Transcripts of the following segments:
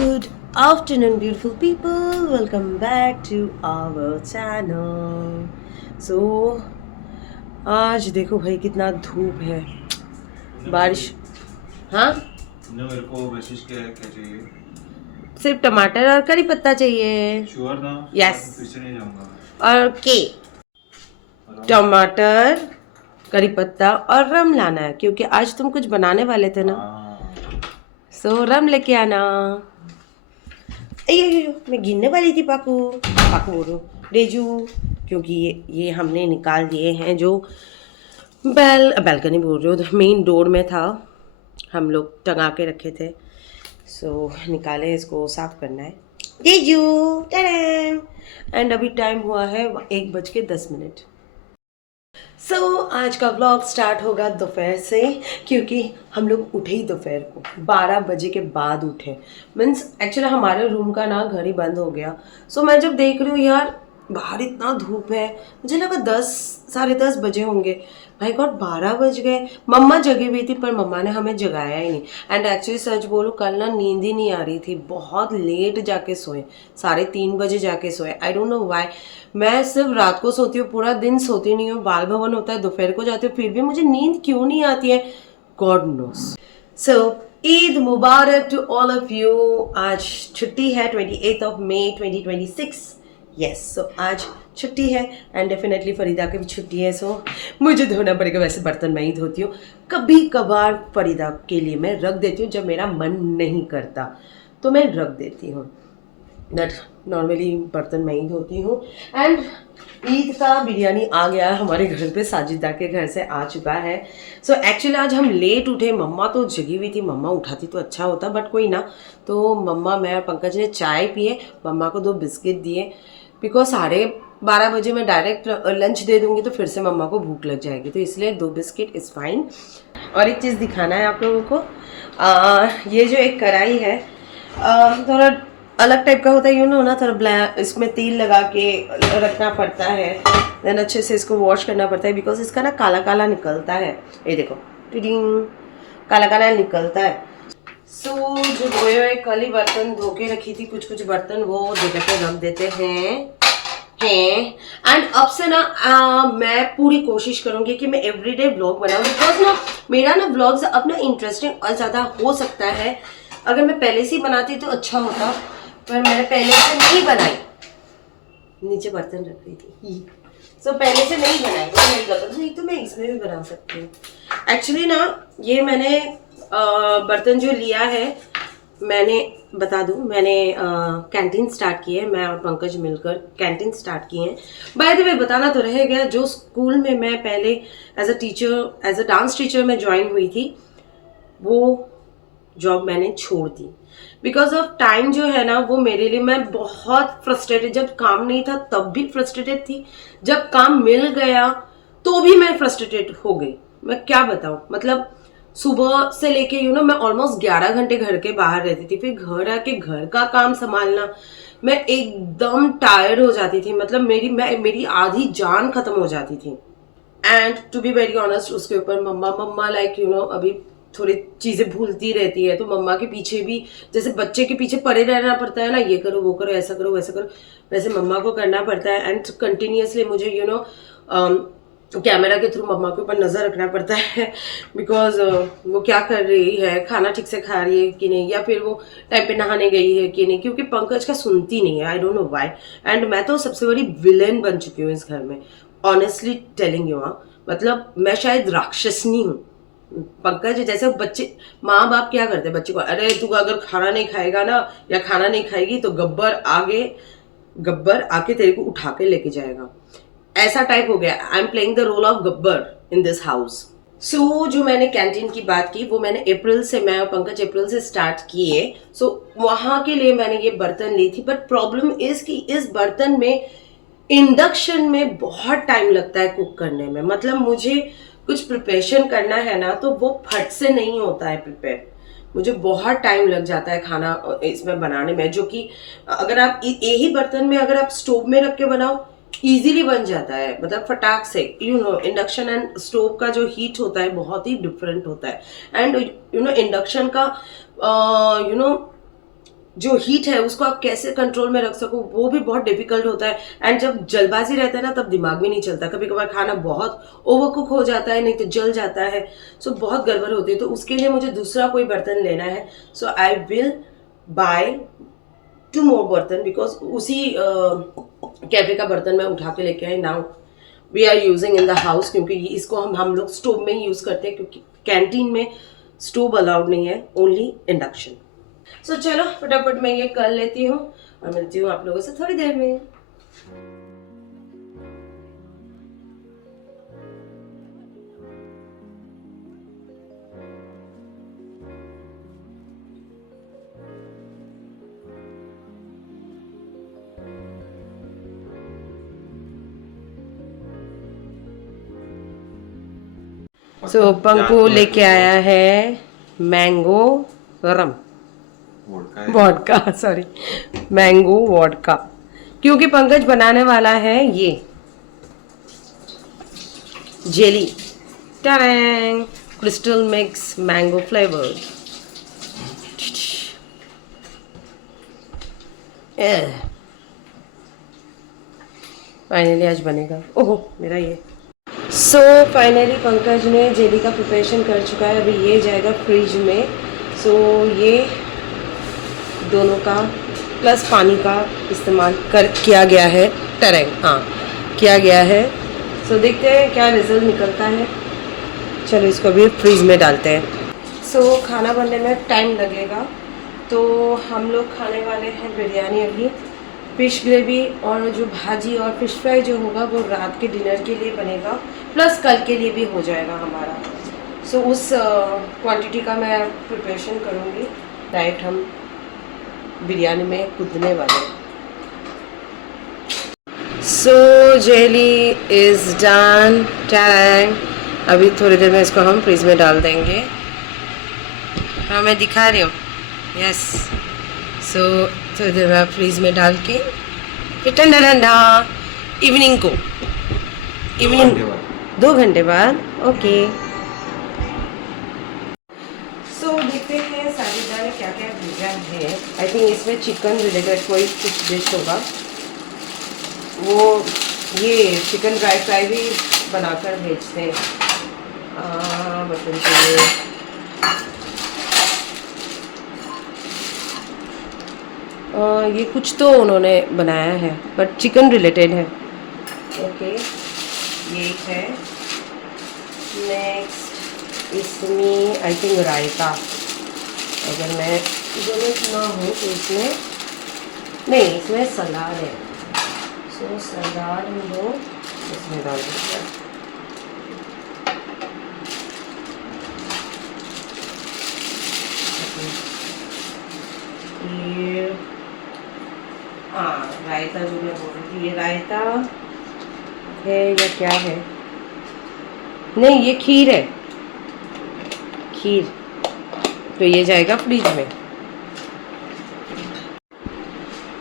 Good afternoon, beautiful people. Welcome back to our channel. So, आज देखो भाई कितना धूप है, बारिश। हाँ, मेरे को मैसेज क्या क्या चाहिए? सिर्फ टमाटर और करी पत्ता चाहिए। श्योर ना? यस। फिर से नहीं जाऊंगा। और टमाटर, करी पत्ता और रम लाना है क्योंकि आज तुम कुछ बनाने वाले थे ना। सो रम लेके आना। अयो मैं गिनने वाली थी पाकू पाकू बोलो रेजू, क्योंकि ये हमने निकाल दिए हैं जो बैल्कनी बोल रही हूँ, मेन डोर में था, हम लोग टंगा के रखे थे। सो निकाले, इसको साफ करना है रेजू। एंड अभी टाइम हुआ है 1:10। सो आज का व्लॉग स्टार्ट होगा दोपहर से, क्योंकि हम लोग उठे ही दोपहर को 12 बजे के बाद उठे। मीन्स एक्चुअली हमारे रूम का ना घर ही बंद हो गया। सो मैं जब देख रही हूँ यार बाहर इतना धूप है, मुझे लगा 10 साढ़े 10 बजे होंगे। भाई गॉड 12 बज गए। मम्मा जगी हुई थी पर मम्मा ने हमें जगाया ही नहीं। एंड एक्चुअली सच बोलो कल ना नींद ही नहीं आ रही थी, बहुत लेट जाके सोए, 3:30 बजे जाके सोए। I don't know why. मैं सिर्फ रात को सोती हूँ, पूरा दिन सोती नहीं हूँ। बाल भवन होता है, दोपहर को जाती हूँ, फिर भी मुझे नींद क्यों नहीं आती है, God knows. So Eid Mubarak to all of you. आज छुट्टी है 28 मई 2026। यस, सो आज छुट्टी है एंड डेफिनेटली फरीदा की भी छुट्टी है। सो मुझे धोना पड़ेगा। वैसे बर्तन मैं ही धोती हूँ, कभी कभार फरीदा के लिए मैं रख देती हूँ, जब मेरा मन नहीं करता तो मैं रख देती हूँ, बट नॉर्मली बर्तन मैं ही धोती हूँ। एंड ईद का बिरयानी आ गया है हमारे घर पे, साजिदा के घर से आ चुका है। सो एक्चुअली आज हम लेट उठे, मम्मा तो जगी हुई थी, मम्मा उठाती तो अच्छा होता, बट कोई ना। तो मम्मा, मैं और पंकज ने चाय पिए, मम्मा को 2 बिस्किट दिए, बिकॉज 12:30 बजे मैं डायरेक्ट लंच दे दूंगी तो फिर से मम्मा को भूख लग जाएगी, तो इसलिए 2 बिस्किट इज़ फाइन। और एक चीज़ दिखाना है आप लोगों को, ये जो एक कढ़ाई है थोड़ा अलग टाइप का होता है, ना, थोड़ा ब्लैक, इसमें तेल लगा के रखना पड़ता है, देन अच्छे से इसको वॉश करना पड़ता है, बिकॉज इसका ना काला काला निकलता है। ये देखो टिडिंग, काला काला निकलता है। सो जो धोए हुए कल ही बर्तन धो के रखी थी, कुछ कुछ बर्तन वो जगह पे रख देते हैं। एंड अब से ना मैं पूरी कोशिश करूंगी कि मैं एवरीडे व्लॉग बनाऊं, बिकॉज ना मेरा ना व्लॉग्स अपना इंटरेस्टिंग और ज़्यादा हो सकता है। अगर मैं पहले से ही बनाती तो अच्छा होता, पर मैंने पहले से नहीं बनाई, नीचे बर्तन रख रही थी, सो पहले से नहीं बनाई तो मेरी गलत नहीं, तो मैं इसमें भी बना सकती हूँ। एक्चुअली ना ये मैंने बर्तन जो लिया है, मैंने बता दूं, मैंने कैंटीन स्टार्ट की है, मैं और पंकज मिलकर कैंटीन स्टार्ट की है। बाय द वे बताना तो रह गया, जो स्कूल में मैं पहले as a teacher, as a dance teacher में ज्वाइन हुई थी, वो जॉब मैंने छोड़ दी बिकॉज ऑफ टाइम। जो है ना वो मेरे लिए, मैं बहुत फ्रस्ट्रेटेड, जब काम नहीं था तब भी फ्रस्ट्रेटेड थी, जब काम मिल गया तो भी मैं फ्रस्ट्रेटेड हो गई। मैं क्या बताऊं, मतलब सुबह से लेके मैं ऑलमोस्ट 11 घंटे घर के बाहर रहती थी, फिर घर आके घर का काम संभालना, मैं एकदम टायर्ड हो जाती थी, मतलब मेरी आधी जान खत्म हो जाती थी। And to be very honest, उसके ऊपर मम्मा लाइक अभी थोड़ी चीजें भूलती रहती है, तो मम्मा के पीछे भी जैसे बच्चे के पीछे पड़े रहना पड़ता है ना, ये करो वो करो, ऐसा करो वैसा करो, वैसे मम्मा को करना पड़ता है। एंड कंटिन्यूसली मुझे कैमरा के थ्रू मम्मा के ऊपर नजर रखना पड़ता है, बिकॉज वो क्या कर रही है, खाना ठीक से खा रही है कि नहीं, या फिर वो टाइम पे नहाने गई है कि नहीं, क्योंकि पंकज का सुनती नहीं है, I don't know why. And मैं तो सबसे बड़ी विलेन बन चुकी हूँ इस घर में, ऑनेस्टली टेलिंग यू। मतलब मैं शायद राक्षसनी हूँ। पंकज जैसे बच्चे, माँ बाप क्या करते हैं बच्चे को, अरे तू अगर खाना नहीं खाएगा ना या खाना नहीं खाएगी तो गब्बर आके तेरे को उठा के लेके जाएगा, ऐसा टाइप हो गया। I am playing the role of Gabbar in this house. So जो मैंने कैंटीन की बात की, वो मैंने अप्रैल से, मैं और पंकज अप्रैल से स्टार्ट किए। सो वहां के लिए मैंने ये बर्तन ली थी, बट प्रॉब्लम इज कि इस बर्तन में इंडक्शन में बहुत टाइम लगता है कुक करने में। मतलब मुझे कुछ प्रिपरेशन करना है ना, तो वो फट से नहीं होता है प्रिपेयर, मुझे बहुत टाइम लग जाता है खाना इसमें बनाने में, जो कि अगर आप यही बर्तन में अगर आप स्टोव में रख के बनाओ इजीली बन जाता है, मतलब फटाक से। इंडक्शन एंड स्टोव का जो हीट होता है बहुत ही डिफरेंट होता है। एंड इंडक्शन का जो हीट है उसको आप कैसे कंट्रोल में रख सको वो भी बहुत डिफिकल्ट होता है। एंड जब जल्दबाजी रहता है ना तब दिमाग भी नहीं चलता, कभी कभार खाना बहुत ओवर कुक हो जाता है, नहीं तो जल जाता है, सो बहुत गड़बड़ होती है। तो उसके लिए मुझे दूसरा कोई बर्तन लेना है, so I will buy 2 more बर्तन, बिकॉज उसी कैफे का बर्तन मैं उठा के लेके आई। Now we are using in the house, क्योंकि इसको हम लोग स्टोव में ही यूज़ करते हैं, क्योंकि कैंटीन में स्टोव अलाउड नहीं है, ओनली इंडक्शन। सो चलो फटाफट मैं ये कर लेती हूँ और मिलती हूँ आप लोगों से थोड़ी देर में। सो पंकु लेके आया है मैंगो रम वोडका, सॉरी मैंगो वोडका, क्योंकि पंकज बनाने वाला है ये jelly, Tang crystal mix mango flavour. Finally आज बनेगा। ओहो मेरा ये। सो फाइनली पंकज ने जेली का प्रिपरेशन कर चुका है, अभी ये जाएगा फ्रिज में। सो ये दोनों का प्लस पानी का इस्तेमाल किया गया है, टरेंग हाँ किया गया है। सो देखते हैं क्या रिजल्ट निकलता है। चलो इसको भी फ्रीज में डालते हैं। सो खाना बनने में टाइम लगेगा, तो हम लोग खाने वाले हैं बिरयानी अभी, फिश ग्रेवी और जो भाजी और फिश फ्राई जो होगा वो रात के डिनर के लिए बनेगा, प्लस कल के लिए भी हो जाएगा हमारा। सो उस क्वांटिटी का मैं प्रिपरेशन करूँगी, डायरेक्ट हम बिरयानी में कूदने वाले। सो जेली इज़ डन, टैंग। अभी थोड़ी देर में इसको हम फ्रीज में डाल देंगे। हाँ मैं दिखा रही हूँ, यस। सो थोड़ी देर में फ्रीज में डाल के फिर ठंडा ठंडा इवनिंग को, इवनिंग 2 घंटे बाद, ओके। सो देखते हैं साजिदा ने क्या क्या भेजा है। आई थिंक इसमें चिकन रिलेटेड कोई कुछ डिश होगा, वो ये चिकन ड्राई फ्राई भी बनाकर भेजते हैं बर्तन के लिए। ये कुछ तो उन्होंने बनाया है बट चिकन रिलेटेड है, ओके। ये है नेक्स्ट, इसमें आई थिंक रायता, अगर मैं गलत ना हूँ तो इसमें नहीं, इसमें सलाद है। सो सलाद हम लोग इसमें डाल देते हैं। ये हाँ रायता जो मैं बोल रही थी, ये रायता है या क्या है, नहीं ये खीर है, खीर। तो ये जाएगा फ्रिज में।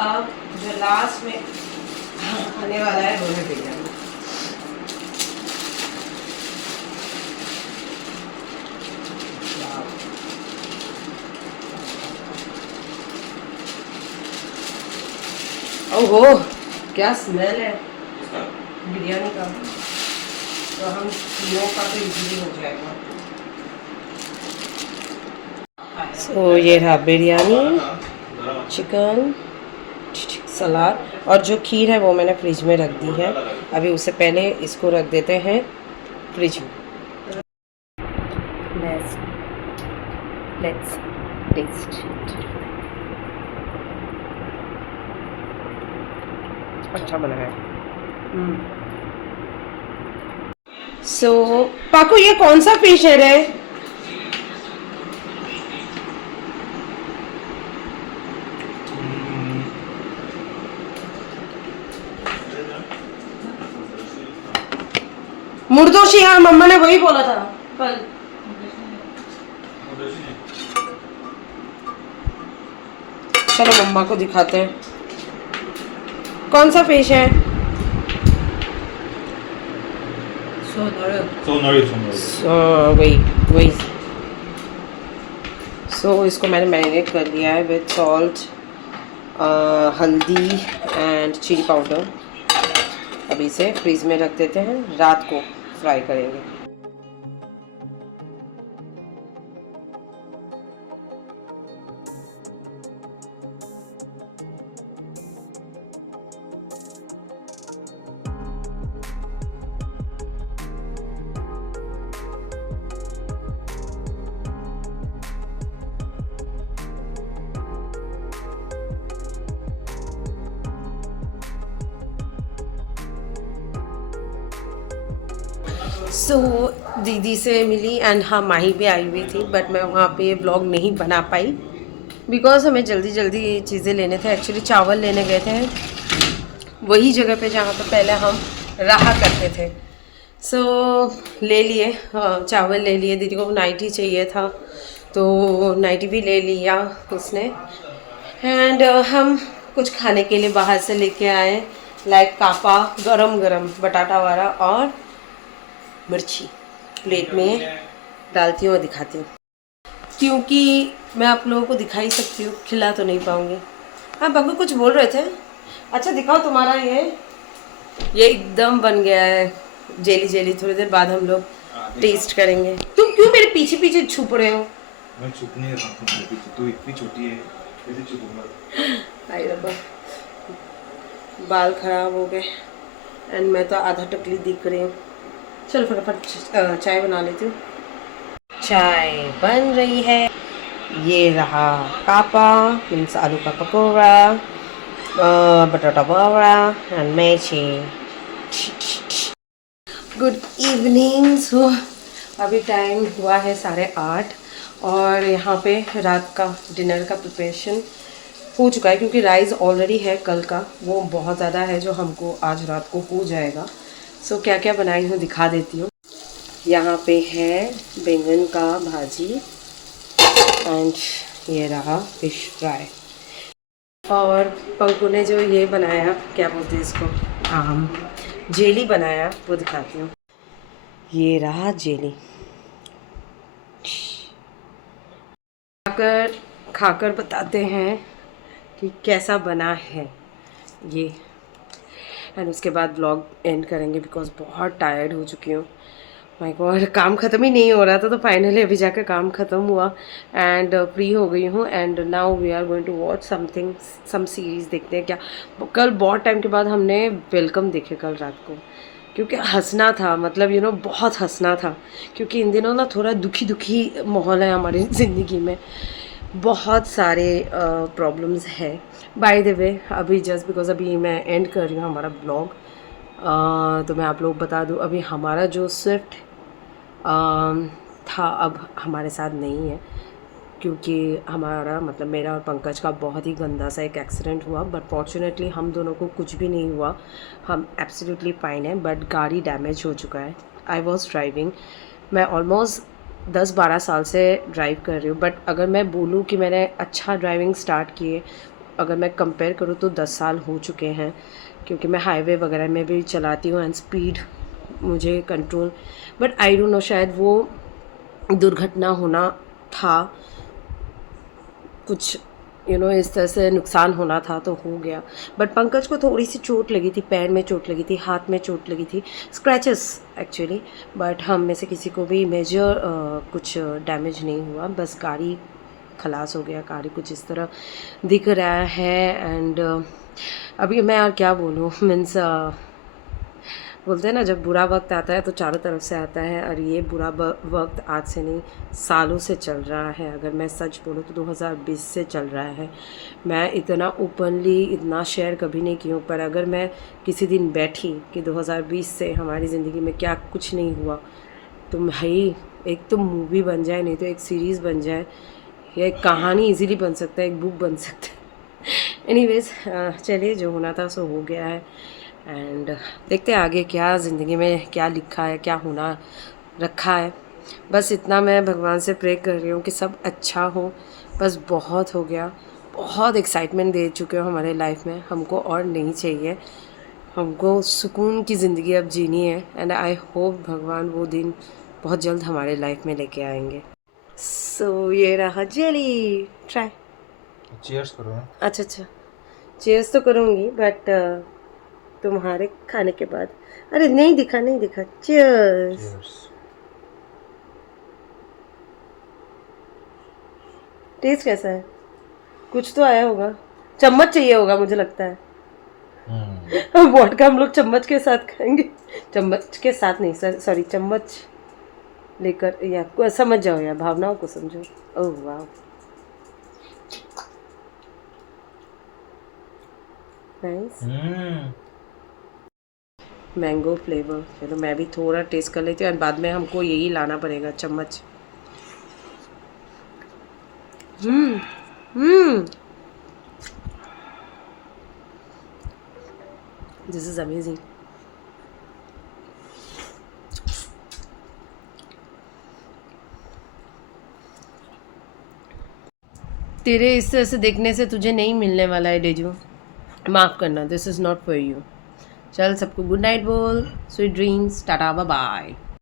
अब जो लास्ट में आने वाला है वो है बिरयानी। ओहो क्या स्मेल है बिरयानी का, तो हम तीनों का तो इजीली हो जाएगा। सो ये रहा बिरयानी, चिकन, सलाद और जो खीर है वो मैंने फ्रिज में रख दी है। अभी उससे पहले इसको रख देते हैं फ्रिज में। Let's taste it. अच्छा बना है। सो पाकू ये कौन सा फिश है रे? मुर्दोशी, हाँ मम्मा ने वही बोला था कल। चलो मम्मा को दिखाते हैं कौन सा फिश है। वही। सो इसको मैंने मैरिनेट कर दिया है विद सॉल्ट हल्दी एंड चिली पाउडर। अभी इसे फ्रीज में रख देते हैं, रात को फ्राई करेंगे। सो दीदी से मिली एंड हाँ माही भी आई हुई थी, बट मैं वहाँ पे व्लॉग नहीं बना पाई बिकॉज हमें जल्दी जल्दी ये चीज़ें लेने थे। एक्चुअली चावल लेने गए थे वही जगह पे जहाँ पे पहले हम रहा करते थे। सो ले लिए, चावल ले लिए। दीदी को नाइटी चाहिए था तो नाइटी भी ले लिया उसने। एंड हम कुछ खाने के लिए बाहर से लेके आए, लाइक कापा गरम गरम बटाटा वाला और मिर्ची। प्लेट में डालती हूँ और दिखाती हूँ, क्योंकि मैं आप लोगों को दिखा ही सकती हूँ, खिला तो नहीं पाऊँगी। हाँ बग्गू कुछ बोल रहे थे। अच्छा दिखाओ तुम्हारा ये एकदम बन गया है जेली जेली। थोड़ी देर बाद हम लोग टेस्ट करेंगे। तुम क्यों मेरे पीछे पीछे छुप रहे हो? मैं छुप नहीं रहा हूँ, तू इतनी छोटी है, कैसे छुपूंगा? आई रब्बा, बाल खराब हो गए एंड मैं तो आधा टकली दिख रही हूँ। चलो फटाफट चाय बना लेती हूँ। चाय बन रही है। ये रहा कापा मीन्स आलू का पकौड़ा, बटाटा वाला एंड मिर्ची। Good evening. सो अभी टाइम हुआ है 8:30 और यहाँ पे रात का डिनर का प्रिपरेशन हो चुका है, क्योंकि राइस ऑलरेडी है कल का, वो बहुत ज़्यादा है जो हमको आज रात को हो जाएगा। सो क्या क्या बनाई हूँ दिखा देती हूँ। यहाँ पे है बैंगन का भाजी एंड ये रहा फिश फ्राई। और पंकु ने जो ये बनाया, क्या बोलते हैं इसको, जेली बनाया, वो दिखाती हूँ। ये रहा जेली। खाकर बताते हैं कि कैसा बना है ये, एंड उसके बाद ब्लॉग एंड करेंगे बिकॉज बहुत टायर्ड हो चुकी हूँ। माय गॉड, काम ख़त्म ही नहीं हो रहा था तो फाइनली अभी जाकर काम ख़त्म हुआ एंड फ्री हो गई हूँ। And now we are going to watch something, some series देखते हैं क्या। कल बहुत टाइम के बाद हमने वेलकम देखे कल रात को, क्योंकि हंसना था, मतलब बहुत हंसना था, क्योंकि इन दिनों ना थोड़ा दुखी दुखी माहौल है हमारी ज़िंदगी में, बहुत सारे प्रॉब्लम्स है। बाय द वे अभी जस्ट बिकॉज अभी मैं एंड कर रही हूँ हमारा ब्लॉग, तो मैं आप लोग बता दूँ अभी हमारा जो स्विफ्ट था अब हमारे साथ नहीं है, क्योंकि हमारा मतलब मेरा और पंकज का बहुत ही गंदा सा एक एक्सीडेंट हुआ। बट फॉर्चुनेटली हम दोनों को कुछ भी नहीं हुआ, हम एब्सोल्युटली फाइन है। बट गाड़ी डैमेज हो चुका है। आई वॉज ड्राइविंग, मैं ऑलमोस्ट 10-12 साल से ड्राइव कर रही हूँ, बट अगर मैं बोलूँ कि मैंने अच्छा ड्राइविंग स्टार्ट किए, अगर मैं कंपेयर करूँ तो 10 साल हो चुके हैं, क्योंकि मैं हाईवे वगैरह में भी चलाती हूँ एंड स्पीड मुझे control, but I don't know, शायद वो दुर्घटना होना था, कुछ इस तरह से नुकसान होना था तो हो गया। बट पंकज को थोड़ी सी चोट लगी थी, पैर में चोट लगी थी, हाथ में चोट लगी थी, स्क्रैचेस एक्चुअली। बट हम में से किसी को भी मेजर कुछ डैमेज नहीं हुआ, बस गाड़ी खलास हो गया, गाड़ी कुछ इस तरह दिख रहा है। एंड अभी मैं यार क्या बोलूँ, मीन्स बोलते हैं ना जब बुरा वक्त आता है तो चारों तरफ से आता है, और ये बुरा वक्त आज से नहीं सालों से चल रहा है। अगर मैं सच बोलूँ तो 2020 से चल रहा है। मैं इतना ओपनली इतना शेयर कभी नहीं की हूँ, पर अगर मैं किसी दिन बैठी कि 2020 से हमारी ज़िंदगी में क्या कुछ नहीं हुआ, तो भाई एक तो मूवी बन जाए, नहीं तो एक सीरीज़ बन जाए, या एक कहानी इजीली बन सकता है, एक बुक बन सकता है। एनीवेज चलिए, जो होना था सो हो गया है। एंड देखते हैं आगे क्या ज़िंदगी में क्या लिखा है, क्या होना रखा है। बस इतना मैं भगवान से प्रे कर रही हूँ कि सब अच्छा हो। बस बहुत हो गया, बहुत एक्साइटमेंट दे चुके हो हमारे लाइफ में, हमको और नहीं चाहिए, हमको सुकून की ज़िंदगी अब जीनी है। एंड आई होप भगवान वो दिन बहुत जल्द हमारे लाइफ में लेके आएंगे। सो ये रहा जेली, ट्राई। चीयर्स करो ना। अच्छा, चीयर्स तो करूँगी बट तुम्हारे खाने के बाद। अरे नहीं दिखा नहीं दिखा। चीयर्स। टेस्ट कैसा है? कुछ तो आया होगा। चम्मच चाहिए होगा मुझे लगता है। वोडका हम लोग चम्मच के साथ खाएंगे। चम्मच के साथ नहीं, सॉरी, चम्मच लेकर, या समझ जाओ यार, भावनाओं को समझो। ओह वाह, नाइस। Mango flavour. चलो मैं भी थोड़ा टेस्ट कर लेती हूँ और बाद में हमको यही लाना पड़ेगा, चम्मच। This is amazing. तेरे इस तरह से देखने से तुझे नहीं मिलने वाला है डेजू, माफ़ करना, this is not for you. चल सबको गुड नाइट बोल, sweet dreams, tata bye bye.